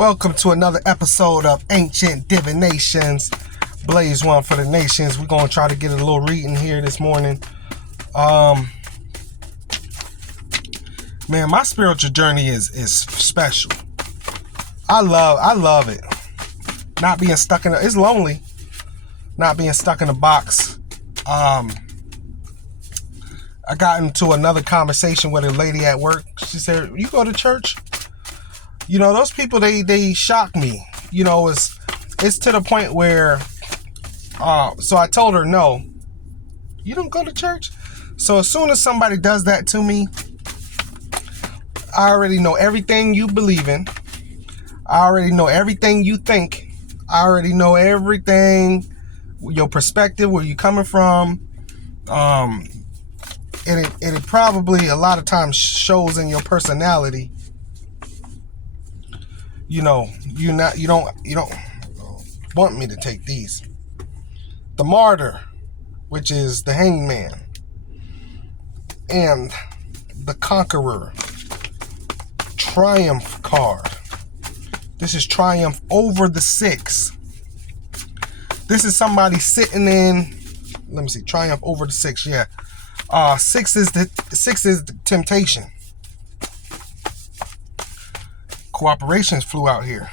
Welcome to another episode of Ancient Divinations. Blaze one for the nations. We're going to try to get a little reading here this morning. Man, my spiritual journey is special. I love it. Not being stuck in it's lonely. Not being stuck in a box. I got into another conversation with a lady at work. She said, "You go to church?" You know, those people, they shock me. You know, it's to the point where, so I told her, "No, you don't go to church?" So as soon as somebody does that to me, I already know everything you believe in. I already know everything you think. I already know everything, your perspective, where you're coming from. And it probably a lot of times shows in your personality. You know, you don't want me to take these. The Martyr, which is the Hangman, and the Conqueror. Triumph card. This is Triumph over the 6. This is somebody sitting in. Let me see. Triumph over the 6. Yeah. 6 is the temptation. Cooperations flew out here.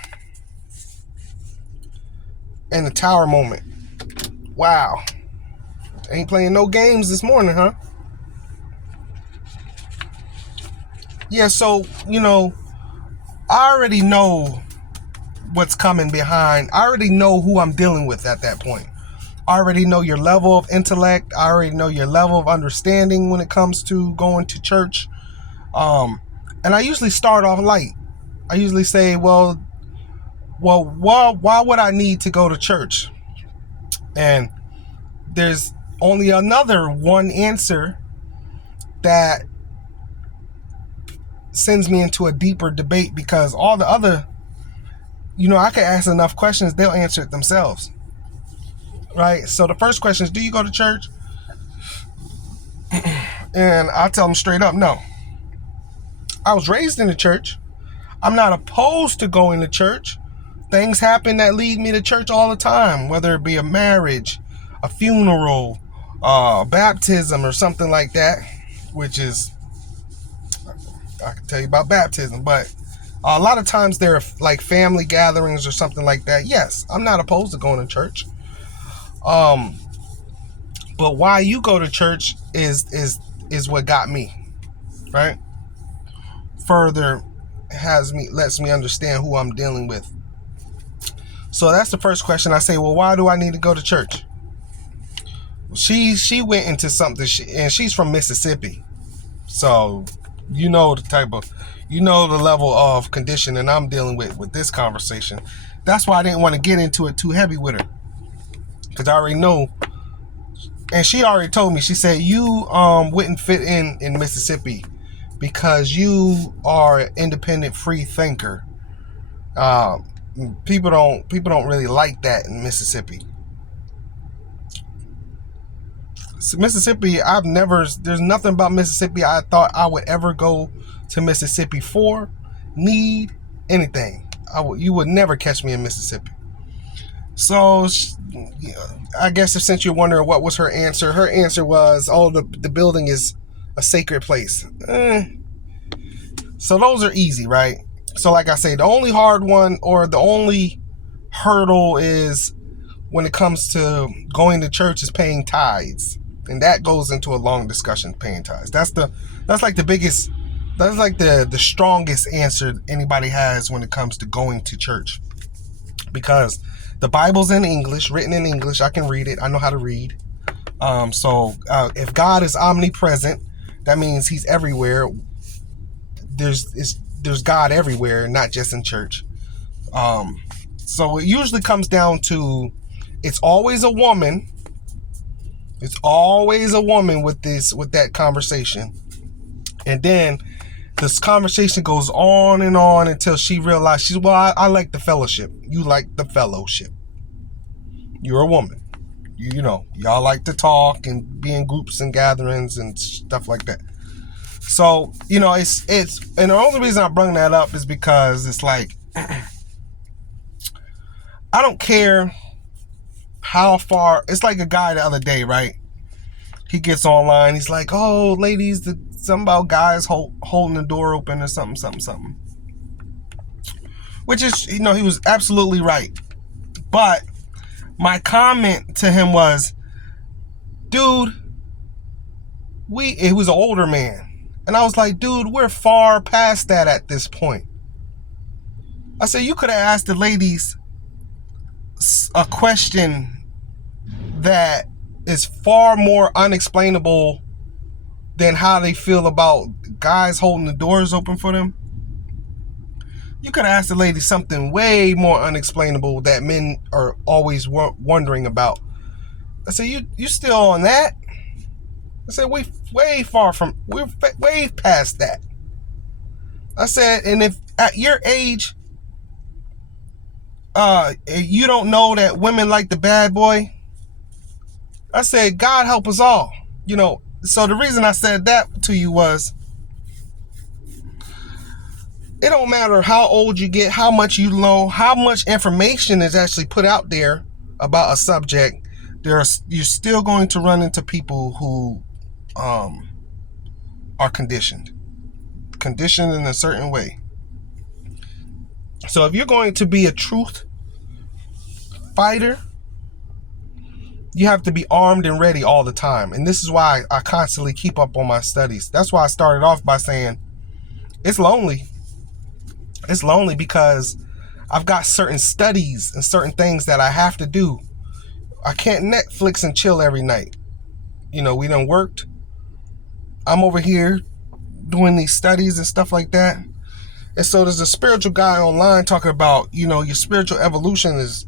And the Tower moment. Wow. Ain't playing no games this morning, huh? Yeah, so, you know, I already know what's coming behind. I already know who I'm dealing with at that point. I already know your level of intellect. I already know your level of understanding when it comes to going to church. And I usually start off light. I usually say, well, why would I need to go to church? And there's only another one answer that sends me into a deeper debate, because all the other, you know, I can ask enough questions, they'll answer it themselves. Right? So the first question is, do you go to church? And I'll tell them straight up, no. I was raised in the church. I'm not opposed to going to church. Things happen that lead me to church all the time, whether it be a marriage, a funeral, baptism, or something like that, which is, I can tell you about baptism, but a lot of times there are like family gatherings or something like that. Yes, I'm not opposed to going to church. But why you go to church is what got me, right? Further lets me understand who I'm dealing with. So that's the first question. I say, well, why do I need to go to church? She went into something, and she's from Mississippi. So you know the level of conditioning I'm dealing with this conversation. That's why I didn't want to get into it too heavy with her, because I already know. And she already told me, she said, you wouldn't fit in Mississippi because you are an independent free thinker. People don't really like that in Mississippi. So Mississippi, there's nothing about Mississippi I thought I would ever go to Mississippi for, need, anything. You would never catch me in Mississippi. So I guess since you're wondering what was her answer was, oh, the building is a sacred place. So those are easy, right? So like I say, the only hard one, or the only hurdle, is when it comes to going to church, is paying tithes. And that goes into a long discussion, paying tithes. That's like the strongest answer anybody has when it comes to going to church. Because the Bible's in English, written in English. I can read it. I know how to read. So if God is omnipresent, that means he's everywhere. There's God everywhere, not just in church. So it usually comes down to, it's always a woman. It's always a woman with that conversation. And then this conversation goes on and on until she realizes, I like the fellowship. You like the fellowship. You're a woman. You know, y'all like to talk and be in groups and gatherings and stuff like that. So, you know, it's and the only reason I bring that up is because it's like, I don't care how far. It's like a guy the other day, right? He gets online. He's like, "Oh, ladies, something about guys holding the door open or something." Which is, he was absolutely right. But my comment to him was, dude, it was an older man. And I was like, dude, we're far past that at this point. I said, you could have asked the ladies a question that is far more unexplainable than how they feel about guys holding the doors open for them. You could have asked the ladies something way more unexplainable that men are always wondering about. I said, you still on that? I said, we're way past that. I said, and if at your age, you don't know that women like the bad boy, I said, God help us all. So the reason I said that to you was, it don't matter how old you get, how much you know, how much information is actually put out there about a subject. You're still going to run into people who are conditioned in a certain way. So if you're going to be a truth fighter, you have to be armed and ready all the time. And this is why I constantly keep up on my studies. That's why I started off by saying it's lonely. It's lonely because I've got certain studies and certain things that I have to do. I can't Netflix and chill every night. We done worked. I'm over here doing these studies and stuff like that. And so there's a spiritual guy online talking about, your spiritual evolution is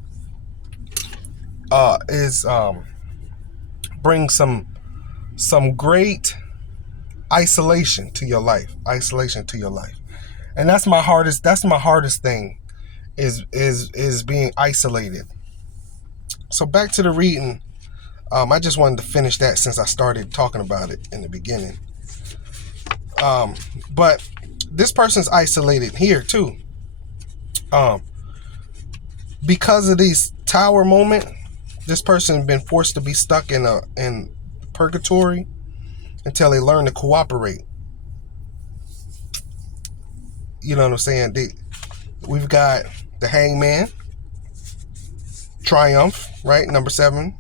bring some great isolation to your life. And that's my hardest thing is being isolated. So back to the reading. I just wanted to finish that since I started talking about it in the beginning. But this person's isolated here too. Because of these tower moment, this person been forced to be stuck in purgatory until they learn to cooperate. You know what I'm saying? We've got the Hangman, Triumph, right? Number 7,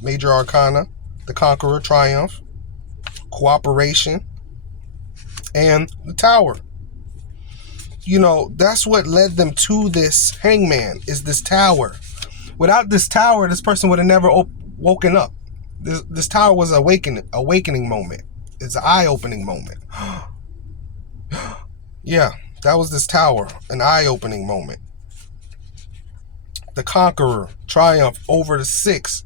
Major Arcana, the Conqueror, Triumph, Cooperation, and the Tower. That's what led them to this Hangman, is this tower. Without this tower, this person would have never woken up. This tower was an awakening moment. It's an eye-opening moment. Yeah, that was this tower, an eye-opening moment. The Conqueror, triumph over the 6,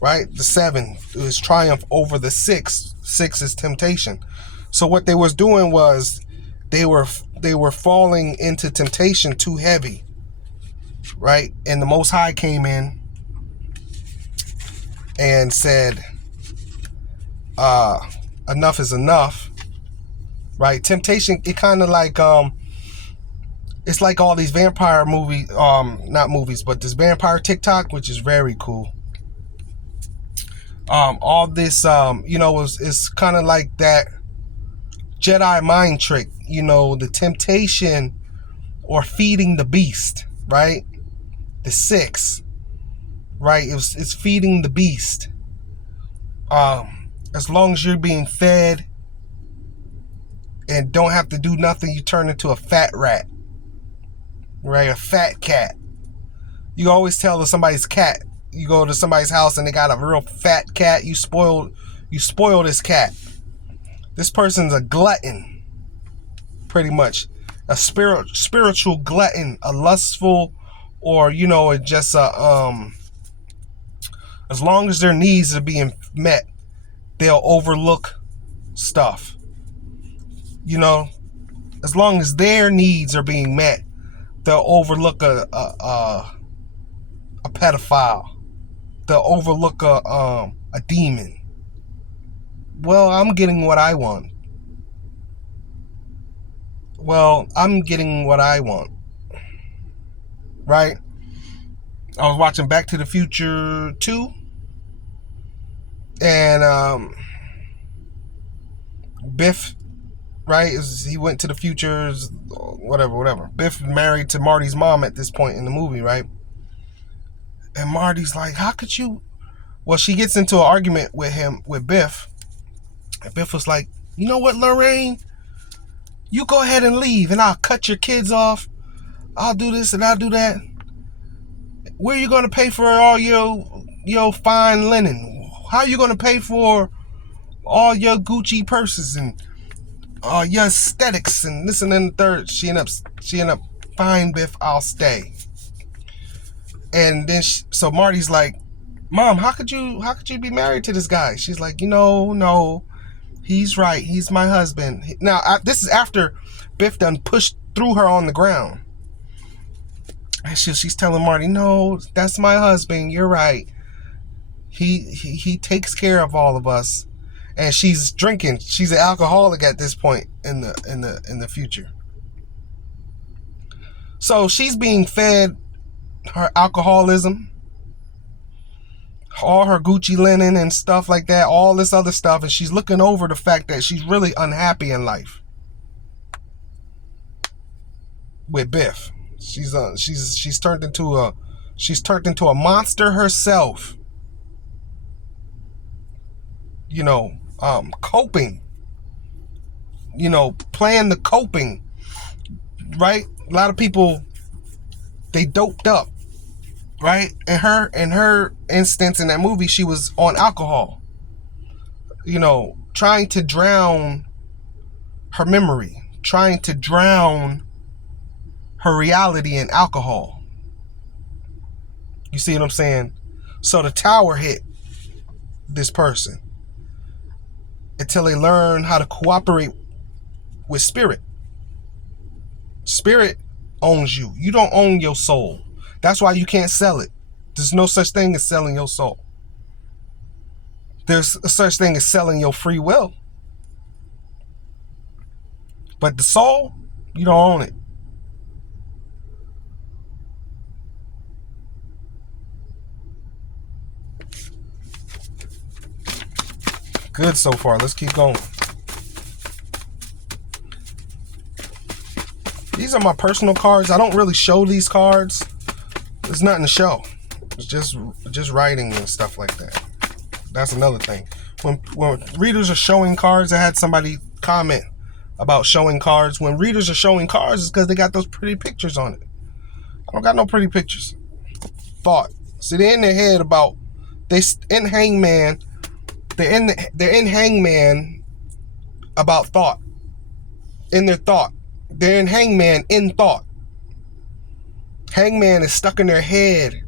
right? The 7 is triumph over the 6. 6 is temptation. So what they was doing was they were falling into temptation too heavy, right? And the Most High came in and said, enough is enough, right? Temptation, it kind of like, it's like all these vampire movies, not movies, but this vampire TikTok, which is very cool. All this, it's kind of like that Jedi mind trick, the temptation or feeding the beast, right? The 6, right? It's feeding the beast. As long as you're being fed and don't have to do nothing, you turn into a fat rat, right? A fat cat. You always tell somebody's cat, you go to somebody's house and they got a real fat cat, you spoil this cat. This person's a glutton, pretty much. A spiritual glutton, a lustful, or, just as long as their needs are being met, they'll overlook stuff. As long as their needs are being met, they'll overlook a pedophile. They'll overlook a demon. Well, I'm getting what I want. Right? I was watching Back to the Future 2, and Biff, right? He went to the future, whatever. Biff married to Marty's mom at this point in the movie, right? And Marty's like, how could you? Well, she gets into an argument with Biff. And Biff was like, you know what, Lorraine? You go ahead and leave, and I'll cut your kids off. I'll do this and I'll do that. Where are you going to pay for all your fine linen? How are you going to pay for all your Gucci purses and your aesthetics and this and then the third? She end up, fine, Biff, I'll stay. And then so Marty's like, Mom, how could you be married to this guy? She's like, no, he's right. He's my husband. Now, this is after Biff done threw her on the ground. And she's telling Marty, no, that's my husband. You're right. He takes care of all of us. And she's drinking. She's an alcoholic at this point in the future. So she's being fed her alcoholism, all her Gucci linen and stuff like that, all this other stuff, and she's looking over the fact that she's really unhappy in life with Biff. She's turned into a monster herself. Coping. Playing the coping, right? A lot of people, they doped up, right? In her instance in that movie, she was on alcohol, trying to drown her memory, trying to drown her reality in alcohol. You see what I'm saying? So the tower hit this person until they learn how to cooperate with spirit. Spirit owns you. You don't own your soul. That's why you can't sell it. There's no such thing as selling your soul. There's a such thing as selling your free will. But the soul, you don't own it. Good so far. Let's keep going. These are my personal cards. I don't really show these cards. There's nothing to show. It's just writing and stuff like that. That's another thing. When readers are showing cards, I had somebody comment about showing cards. When readers are showing cards, it's because they got those pretty pictures on it. I don't got no pretty pictures. Thought. See, they're in their head about in Hangman. They're in Hangman about thought. In their thought. They're in Hangman in thought. Hangman is stuck in their head.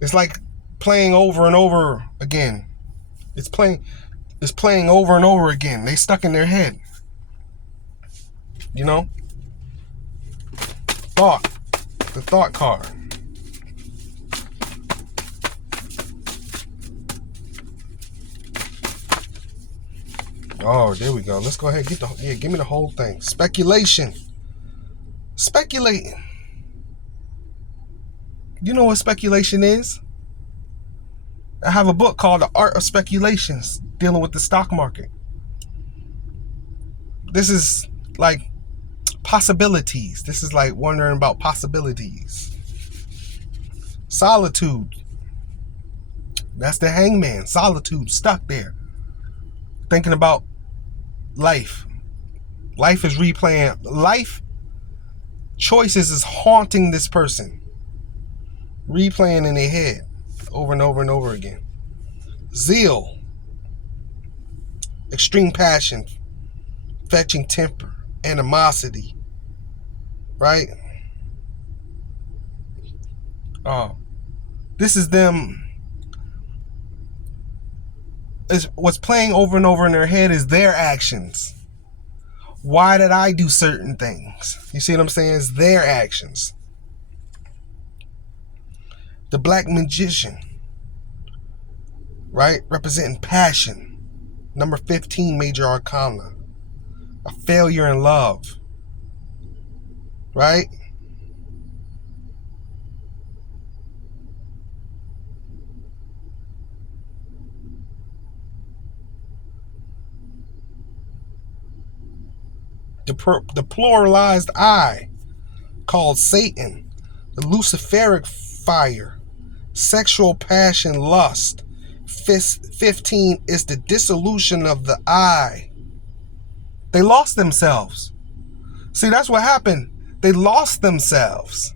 It's like playing over and over again. It's playing over and over again. They stuck in their head. Thought. The thought card. Oh, there we go. Let's go ahead and give me the whole thing. Speculation. Speculating. You know what speculation is? I have a book called The Art of Speculations, dealing with the stock market. This is like possibilities. This is like wondering about possibilities. Solitude. That's the Hangman. Solitude, stuck there. Thinking about life. Life is replaying. Life choices is haunting this person. Replaying in their head over and over and over again. Zeal. Extreme passion. Fetching temper. Animosity. Right? This is them. What's playing over and over in their head is their actions. Why did I do certain things? You see what I'm saying? It's their actions. The Black Magician, right? Representing passion. Number 15, Major Arcana. A failure in love, right? the pluralized I, called Satan, the Luciferic fire, sexual passion, lust. 15 is the dissolution of the I. They lost themselves. See, that's what happened. They lost themselves.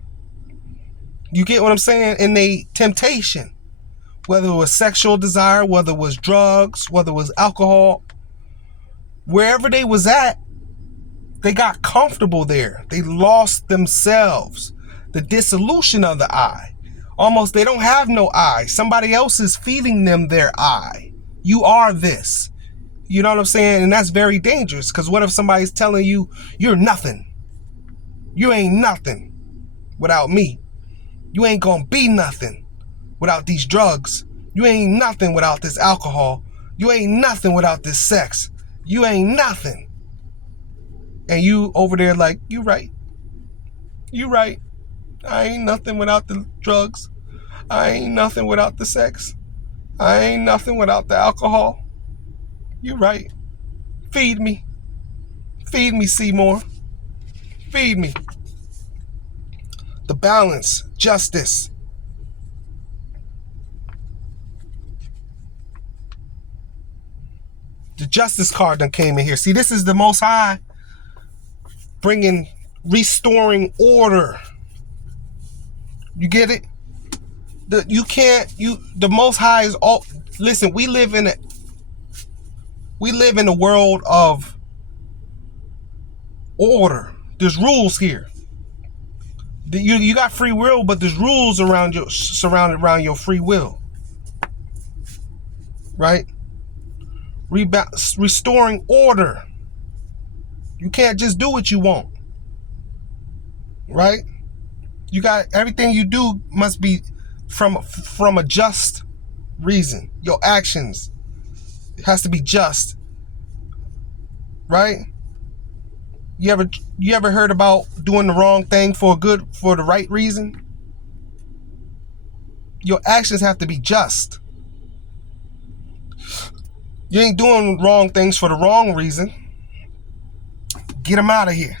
You get what I'm saying? In a temptation, whether it was sexual desire, whether it was drugs, whether it was alcohol, wherever they was at, they got comfortable there. They lost themselves. The dissolution of the I. Almost they don't have no I. Somebody else is feeding them their I. You are this. You know what I'm saying? And that's very dangerous, because what if somebody's telling you, you're nothing? You ain't nothing without me. You ain't gonna be nothing without these drugs. You ain't nothing without this alcohol. You ain't nothing without this sex. You ain't nothing. And you over there like, you right. You right. I ain't nothing without the drugs. I ain't nothing without the sex. I ain't nothing without the alcohol. You right. Feed me. Feed me, Seymour. Feed me. The balance, justice. The justice card done came in here. See, this is the Most High bringing, restoring order. You get it? The Most High is all. Listen, we live in a world of order. There's rules here. You got free will, but there's rules surrounded around your free will. Right? Restoring order. You can't just do what you want. Right? You got everything you do must be from a just reason. Your actions, it has to be just. Right? You ever heard about doing the wrong thing for the right reason? Your actions have to be just. You ain't doing wrong things for the wrong reason. Get them out of here.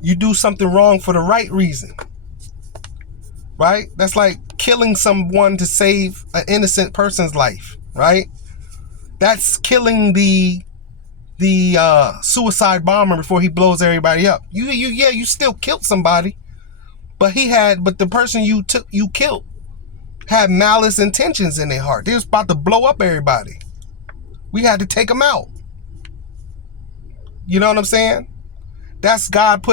You do something wrong for the right reason. Right? That's like killing someone to save an innocent person's life. Right? That's killing the suicide bomber before he blows everybody up. You still killed somebody, but the person you killed had malice intentions in their heart. They was about to blow up everybody. We had to take them out. You know what I'm saying? That's God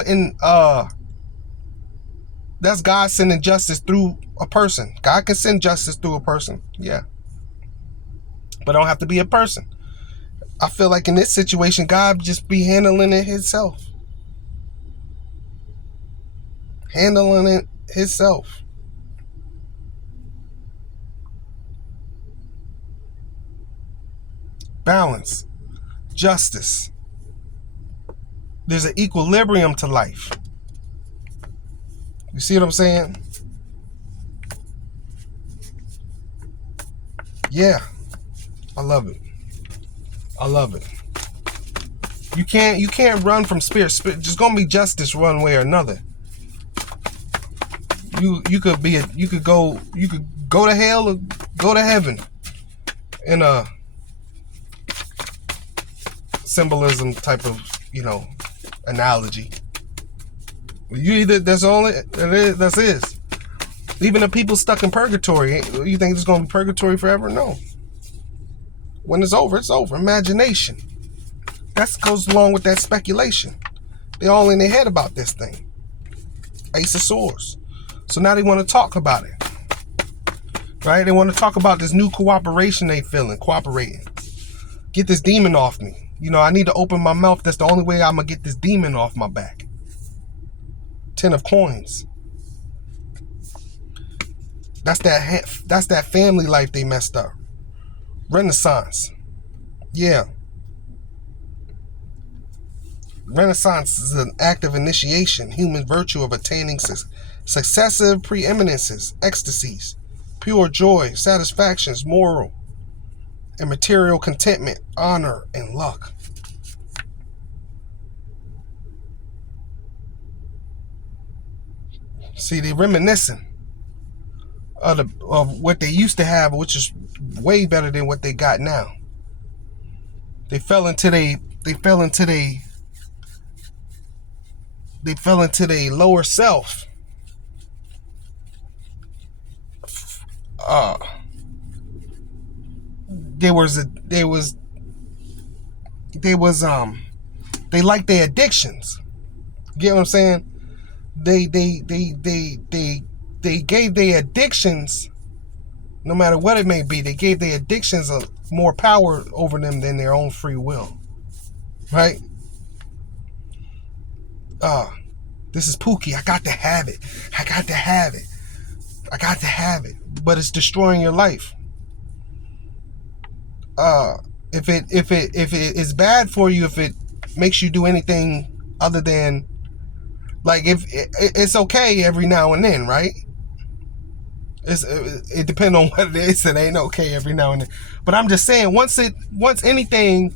that's God sending justice through a person. God can send justice through a person, yeah, but it don't have to be a person. I feel like in this situation, God just be handling it himself. Handling it himself. Balance. Justice. There's an equilibrium to life. You see what I'm saying? Yeah. I love it. I love it. You can't run from spirit. There's gonna be justice one way or another. You could go to hell or go to heaven in a symbolism type of analogy. You either that's it. Even the people stuck in purgatory, you think it's gonna be purgatory forever? No. When it's over, it's over. Imagination. That goes along with that speculation. They're all in their head about this thing. Ace of Swords. So now they want to talk about it. Right? They want to talk about this new cooperation they feeling. Cooperating. Get this demon off me. I need to open my mouth. That's the only way I'm going to get this demon off my back. 10 of coins. That's that family life they messed up. Renaissance. Yeah. Renaissance is an act of initiation, human virtue of attaining successive preeminences, ecstasies, pure joy, satisfactions, moral and material contentment, honor, and luck. See, they reminiscing of what they used to have, which is way better than what they got now. They fell into they fell into their lower self. They like their addictions. Get what I'm saying? They gave their addictions, no matter what it may be, they gave their addictions more power over them than their own free will. Right? This is Pookie. I got to have it. I got to have it. But it's destroying your life. If it is bad for you, if it makes you do anything other than, like, if it's okay every now and then, right? It depends on what it is. It ain't okay every now and then. But I'm just saying, once anything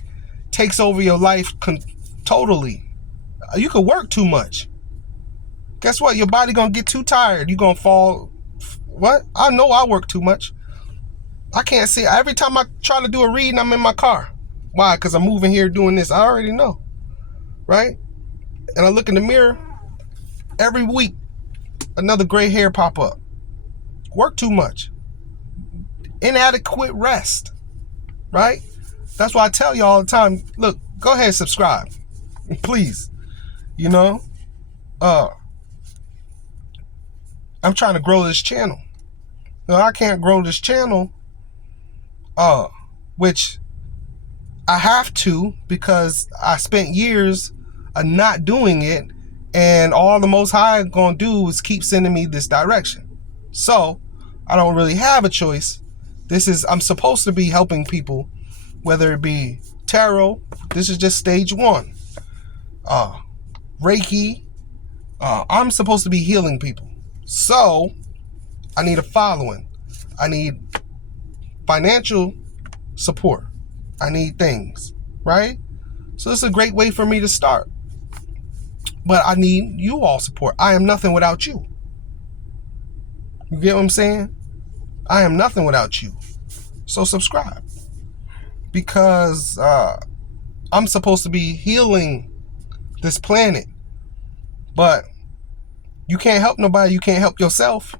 takes over your life totally, you could work too much. Guess what? Your body gonna get too tired. You gonna fall. What? I know I work too much. I can't see. Every time I try to do a reading, I'm in my car. Why? Because I'm moving here doing this. I already know. Right? And I look in the mirror. Every week, another gray hair pop up. Work too much. Inadequate rest. Right? That's why I tell you all the time, look, go ahead and subscribe. Please. You know? I'm trying to grow this channel. No, I can't grow this channel, which I have to, because I spent years of not doing it, and all the Most High gonna do is keep sending me this direction. So I don't really have a choice. I'm supposed to be helping people, whether it be tarot. This is just stage 1. Reiki. I'm supposed to be healing people. So I need a following. I need financial support. I need things, right? So this is a great way for me to start. But I need you all support. I am nothing without you. You get what I'm saying? I am nothing without you. So subscribe. Because I'm supposed to be healing this planet. But you can't help nobody. You can't help yourself.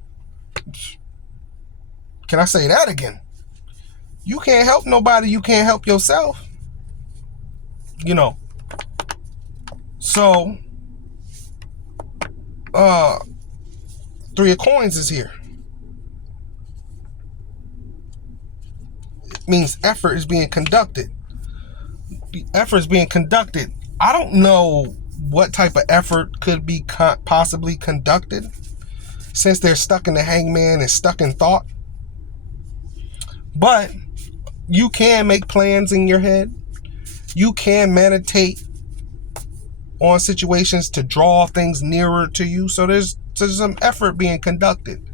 Can I say that again? You can't help nobody. You can't help yourself. You know. So, 3 of coins is here. It means effort is being conducted. The effort is being conducted. I don't know what type of effort could be possibly conducted, since they're stuck in the hangman and stuck in thought. But you can make plans in your head. You can meditate on situations to draw things nearer to you. So there's some effort being conducted.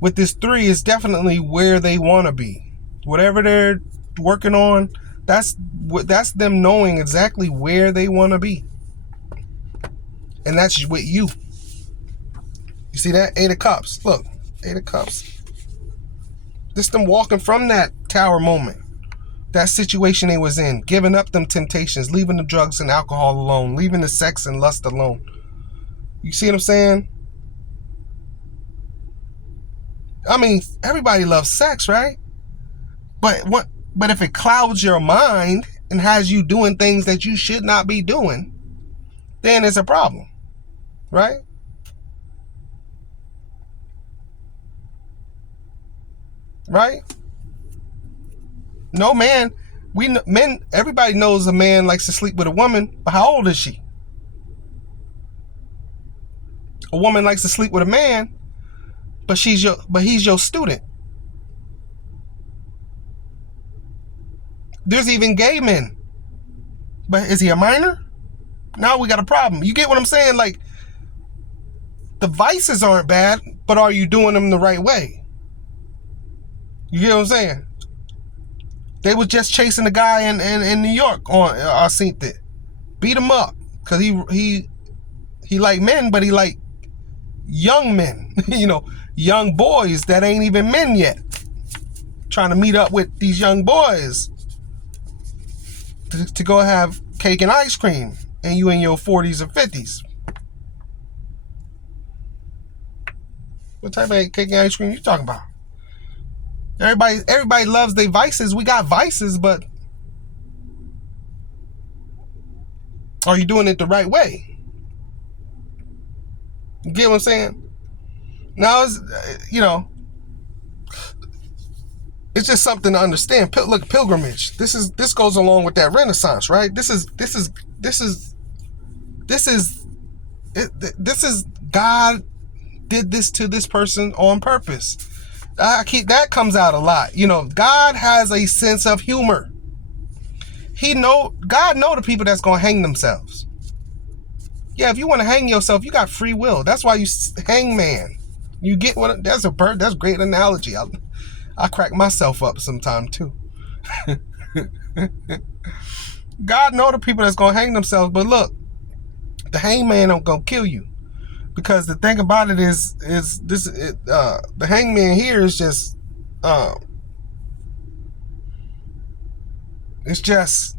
With this 3, is definitely where they want to be. Whatever they're working on, that's them knowing exactly where they want to be. And that's with you. You see that? 8 of Cups. Look, 8 of Cups. This them walking from that tower moment. That situation they was in. Giving up them temptations. Leaving the drugs and alcohol alone. Leaving the sex and lust alone. You see what I'm saying? I mean, everybody loves sex, right? But if it clouds your mind and has you doing things that you should not be doing, then it's a problem. Right? Right? No man, everybody knows a man likes to sleep with a woman, but how old is she? A woman likes to sleep with a man, but he's your student. There's even gay men. But is he a minor? Now we got a problem. You get what I'm saying? Like, the vices aren't bad, but are you doing them the right way? You get what I'm saying? They was just chasing a guy in New York I seen it. Beat him up. Because he like men, but he young men, young boys that ain't even men yet, trying to meet up with these young boys to go have cake and ice cream, and you in your 40s or 50s. What type of cake and ice cream you talking about? Everybody loves their vices. We got vices, but are you doing it the right way? You get what I'm saying? Now, it's just something to understand. Look, pilgrimage. This goes along with that Renaissance, right? This is God did this to this person on purpose. That comes out a lot. God has a sense of humor. God know the people that's gonna hang themselves. Yeah, if you want to hang yourself, you got free will. That's why you hang man. You get what? That's a great analogy. I crack myself up sometime too. God know the people that's gonna hang themselves, but look, the hangman don't gonna kill you, because the thing about it is this: the hangman here is just, it's just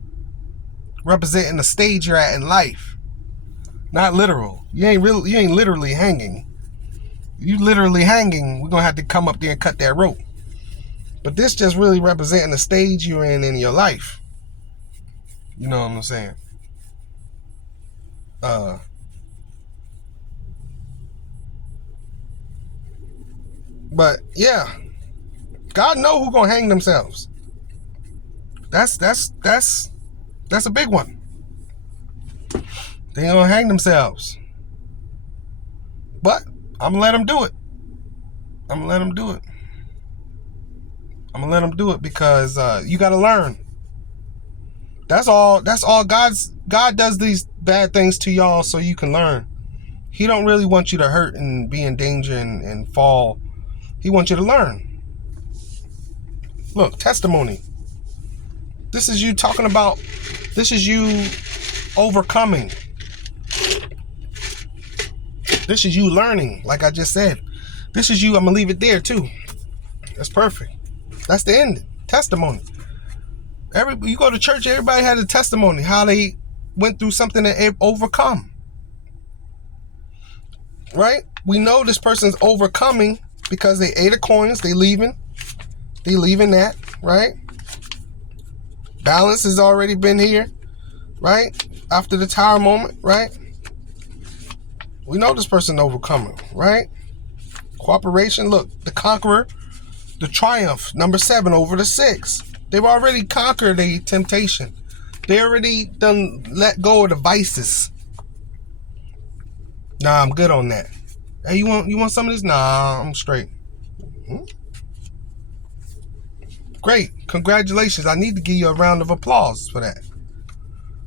representing the stage you're at in life, not literal. You ain't literally hanging. You literally hanging, we're gonna have to come up there and cut that rope. But this just really representing the stage you're in your life. You know what I'm saying? But yeah, God know who gonna hang themselves. That's a big one. They gonna hang themselves. But I'm gonna let them do it. I'm gonna let them do it because you gotta learn. That's all God does these bad things to y'all so you can learn. He don't really want you to hurt and be in danger and fall. He wants you to learn. Look, testimony. This is you talking about, this is you overcoming. This is you learning, like I just said. This is you, I'm gonna leave it there too. That's perfect. That's the end. Testimony. You go to church, everybody had a testimony, how they went through something that they overcome. Right? We know this person's overcoming because they ate the coins, they leaving that, right? Balance has already been here, right? After the tower moment, right? We know this person overcoming, right? Cooperation, look, the conqueror, the triumph, number 7 over the 6. They've already conquered a temptation. They already done let go of the vices. Nah, I'm good on that. Hey, you want some of this? Nah, I'm straight. Great, congratulations. I need to give you a round of applause for that.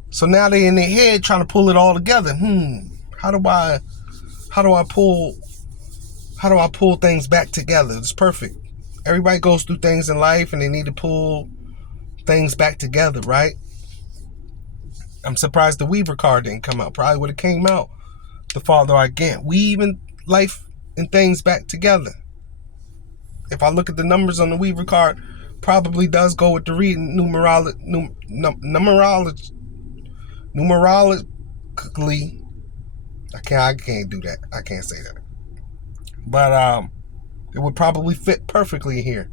So now they in their head trying to pull it all together. How do I pull things back together? It's perfect. Everybody goes through things in life and they need to pull things back together, right? I'm surprised the Weaver card didn't come out. Probably would have came out the farther I get. Weaving life and things back together. If I look at the numbers on the Weaver card, probably does go with the reading numerologically. I can't do that. I can't say that. But it would probably fit perfectly here.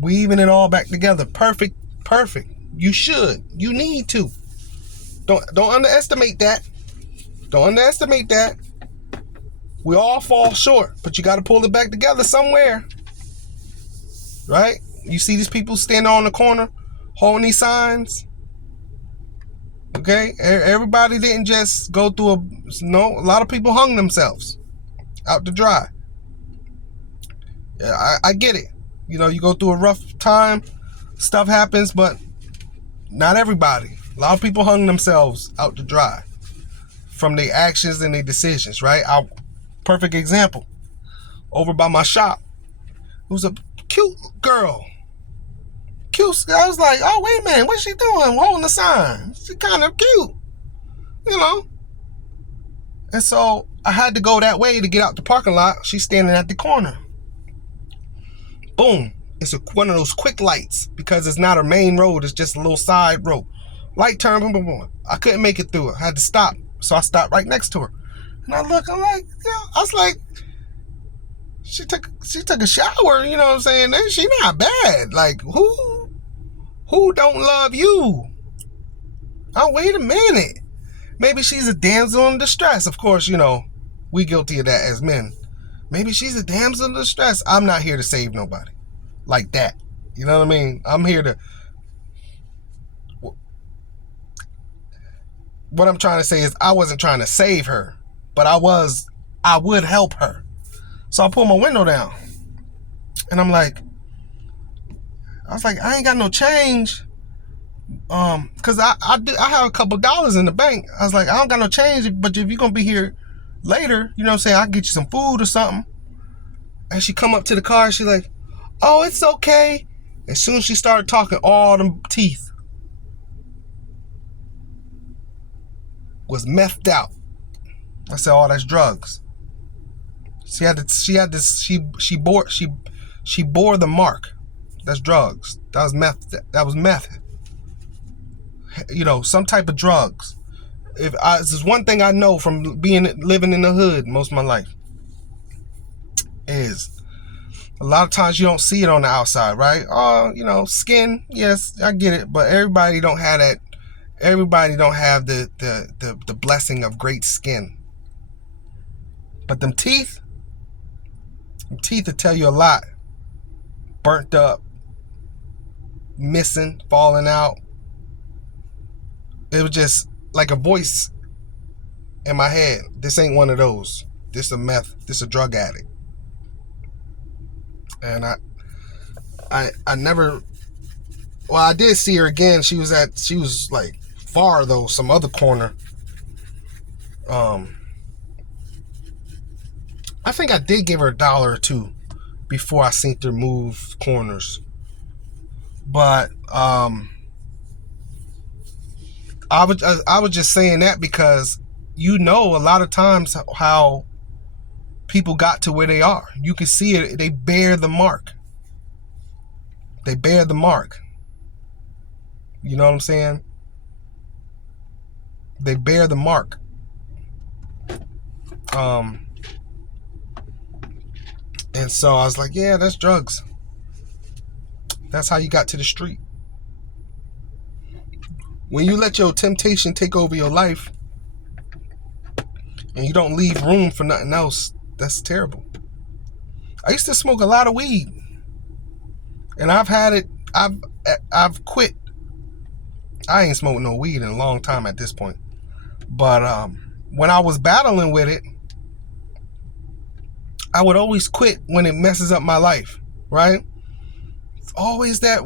Weaving it all back together. Perfect. You should. You need to. Don't underestimate that. Don't underestimate that. We all fall short, but you got to pull it back together somewhere. Right? You see these people standing on the corner holding these signs? Okay? Everybody didn't just go through a lot of people hung themselves out to dry. Yeah, I get it. You go through a rough time, stuff happens, but not everybody. A lot of people hung themselves out to dry from their actions and their decisions, right? Perfect example. Over by my shop, it was a cute girl. I was like, oh, wait a minute, what's she doing holding the sign? She kind of cute, And so I had to go that way to get out the parking lot. She's standing at the corner. Boom. It's one of those quick lights because it's not a main road. It's just a little side road. Light turn, boom, boom, boom. I couldn't make it through it. I had to stop. So I stopped right next to her. And I look, I'm like, I was like, she took a shower, you know what I'm saying? She not bad. Like, who don't love you? Oh, wait a minute. Maybe she's a damsel in distress. Of course, you know, we guilty of that as men. Maybe she's a damsel in distress. I'm not here to save nobody like that. You know what I mean? I'm here to... What I'm trying to say is I wasn't trying to save her, but I would help her. So I pull my window down. And I was like, I ain't got no change. Cause I have a couple dollars in the bank. I was like, I don't got no change, but if you're gonna be here later, you know what I'm saying, I'll get you some food or something. And she come up to the car, she's like, oh, it's okay. As soon as she started talking, all them teeth was methed out. I said, oh, that's drugs. She bore the mark. That's drugs. That was meth. That was meth. You know, some type of drugs. This is one thing I know from living in the hood most of my life, is a lot of times you don't see it on the outside, right? Oh, you know, skin, yes, I get it, but everybody don't have that. Everybody don't have the blessing of great skin. But them teeth will tell you a lot. Burnt up, missing, falling out. It was just like a voice in my head. This ain't one of those. This a meth. This a drug addict. And I never. Well, I did see her again. She was like far though, some other corner. I think I did give her $1 or $2 before I seen her move corners. But I was just saying that because you know a lot of times how people got to where they are. You can see it. They bear the mark. They bear the mark. You know what I'm saying? They bear the mark. And so I was like, yeah, that's drugs. That's how you got to the street. When you let your temptation take over your life and you don't leave room for nothing else, that's terrible. I used to smoke a lot of weed. And I've quit. I ain't smoked no weed in a long time at this point. But when I was battling with it, I would always quit when it messes up my life, right? It's always that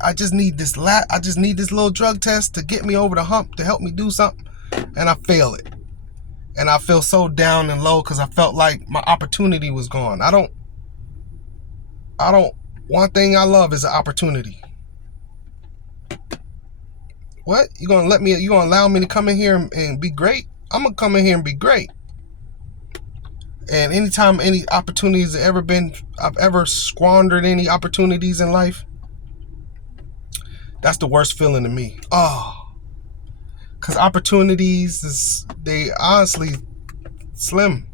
I just need this little drug test to get me over the hump, to help me do something, and I fail it. And I feel so down and low because I felt like my opportunity was gone. One thing I love is an opportunity. What? You gonna allow me to come in here and be great? I'm gonna come in here and be great. And anytime any opportunities I've ever squandered any opportunities in life, that's the worst feeling to me. Oh, because opportunities they honestly slim.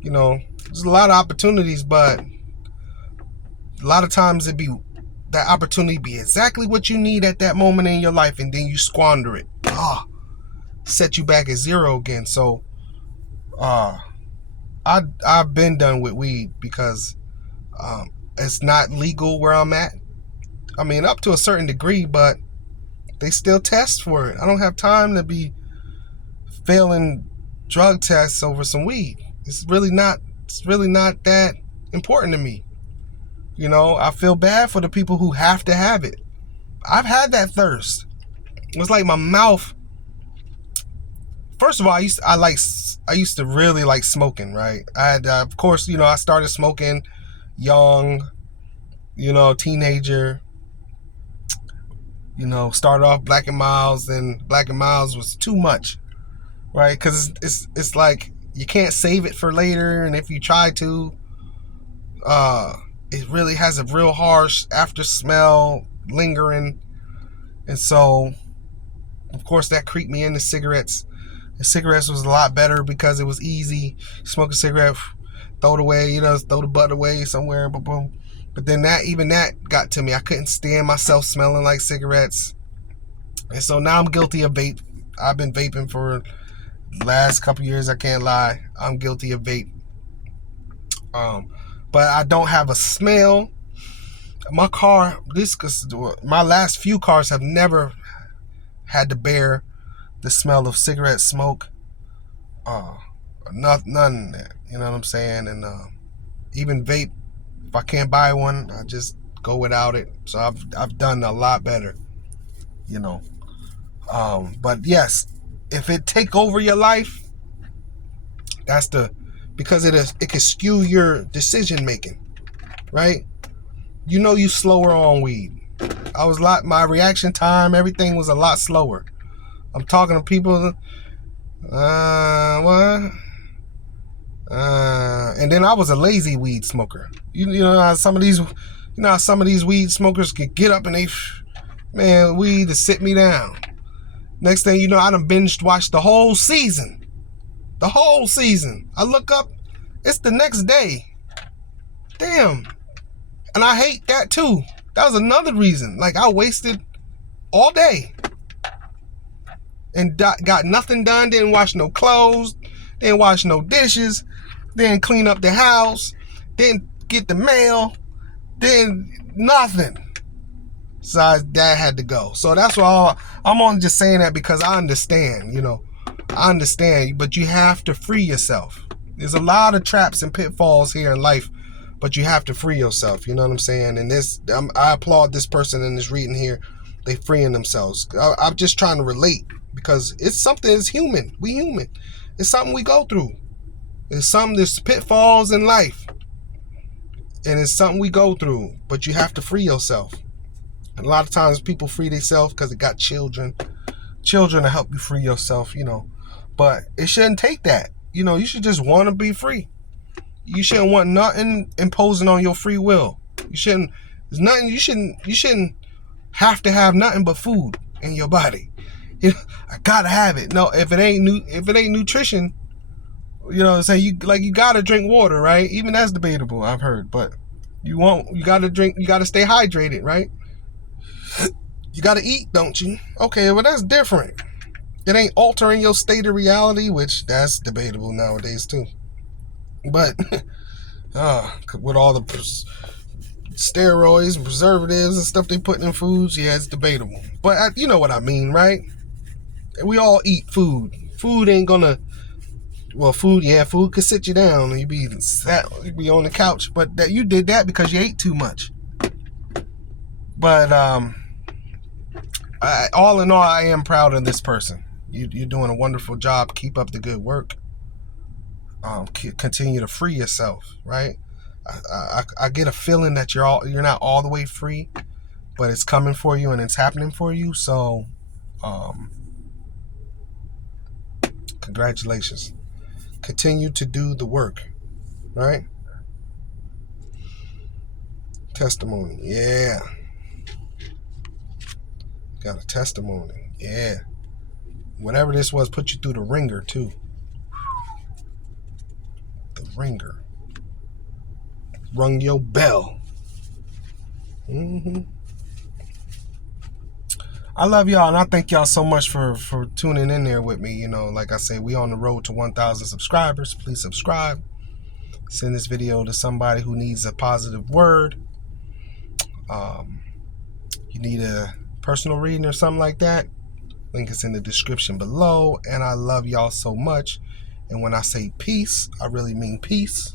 You know, there's a lot of opportunities, but a lot of times that opportunity be exactly what you need at that moment in your life, and then you squander it. Set you back at zero again. So, I've been done with weed because it's not legal where I'm at. I mean, up to a certain degree, but they still test for it. I don't have time to be failing drug tests over some weed. It's really not that important to me. You know, I feel bad for the people who have to have it. I've had that thirst. It was like my mouth. First of all, I used to really like smoking, right? I had, of course, you know, I started smoking young, you know, teenager. You know, started off Black and Milds, and Black and Milds was too much. right? Because it's like you can't save it for later, and if you try to, uh, it really has a real harsh after smell lingering, and so of course that creeped me into cigarettes. And cigarettes was a lot better because it was easy. Smoke a cigarette, throw it away, throw the butt away somewhere, boom, boom. But then even that got to me. I couldn't stand myself smelling like cigarettes. And so now I'm guilty of vape. I've been vaping for the last couple years, I can't lie. I'm guilty of vape. But I don't have a smell. My car, my last few cars have never had to bear the smell of cigarette smoke. None of that. You know what I'm saying? And even vape, if I can't buy one, I just go without it. So I've done a lot better, you know. But yes, if it take over your life, because it can skew your decision making, right? You slower on weed. My reaction time, everything was a lot slower. I'm talking to people, what? And then I was a lazy weed smoker. You know how some of these weed smokers can get up and weed to sit me down. Next thing you know, I done binged watched the whole season. I look up, it's the next day. Damn. And I hate that too. That was another reason. Like, I wasted all day and got nothing done. Didn't wash no clothes, didn't wash no dishes, didn't clean up the house, didn't get the mail, didn't nothing. So that had to go. So that's why I'm only just saying that because I understand, I understand, but you have to free yourself. There's a lot of traps and pitfalls here in life, but you have to free yourself. You know what I'm saying? And I applaud this person in this reading here. They freeing themselves. I'm just trying to relate because it's something that's human. We human. It's something we go through. There's pitfalls in life. And it's something we go through, but you have to free yourself. And a lot of times people free themselves because they got children to help you free yourself, But it shouldn't take that. You should just want to be free. You shouldn't want nothing imposing on your free will. You shouldn't have to have nothing but food in your body. I gotta have it. No, if it ain't nutrition, you gotta drink water, right? Even that's debatable, I've heard. But you gotta drink, you gotta stay hydrated, right? You gotta eat, don't you? Okay, well, that's different. It ain't altering your state of reality, which that's debatable nowadays too. But with all the steroids and preservatives and stuff they put in foods, yeah, it's debatable. But you know what I mean, right? We all eat food. Food ain't gonna. Well, food could sit you down and you'd be on the couch. But that you did that because you ate too much. But all in all, I am proud of this person. You're doing a wonderful job. Keep up the good work. Continue to free yourself, right? I get a feeling that you're not all the way free, but it's coming for you and it's happening for you. So, congratulations. Continue to do the work, right? Testimony, yeah. Got a testimony, yeah. Whatever this was, put you through the ringer too. The ringer. Rung your bell. I love y'all, and I thank y'all so much for tuning in there with me. Like I say, we on the road to 1,000 subscribers. Please subscribe. Send this video to somebody who needs a positive word. You need a personal reading or something like that, link is in the description below. And I love y'all so much. And when I say peace, I really mean peace.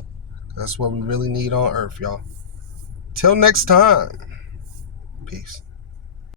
That's what we really need on earth, y'all. Till next time. Peace.